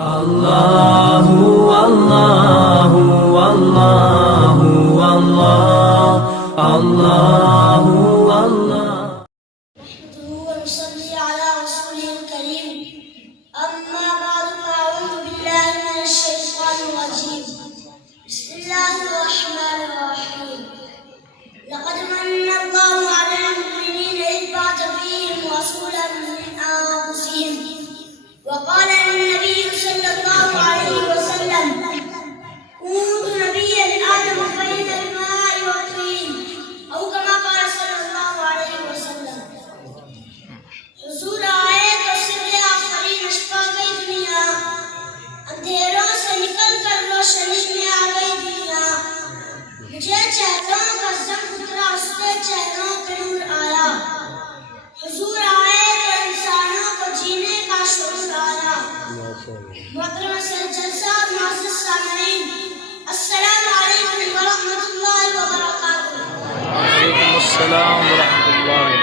اللہ اللہ اللہ اللہ اللہ اللہ. ونصلي على رسوله الكريم. أما بعد فأعوذ بالله من الشيطان الرجيم. بسم الله الرحمن الرحيم. لقد من الله على المؤمنين إذ بعث فيهم رسولا من أنفسهم وقال للنبي صلى الله عليه وسلم كنت نبيا آدم خير الماء والطين أو كما قال صلى الله عليه وسلم. حضور آئے تو سر آفرین اشپا گئی دنیا، اندھیروں سے نکل کر روشنی میں آ گئی دنیا. مجھے چہروں کا زنگ اترا، اس پہ چہروں پہ نور آیا. حضور آئے تو انسانوں کو جینے کا شعور آیا. محترم جلسہ اور معزز سامعین، السلام علیکم ورحمۃ اللہ وبرکاتہ. وعلیکم السلام ورحمۃ اللہ.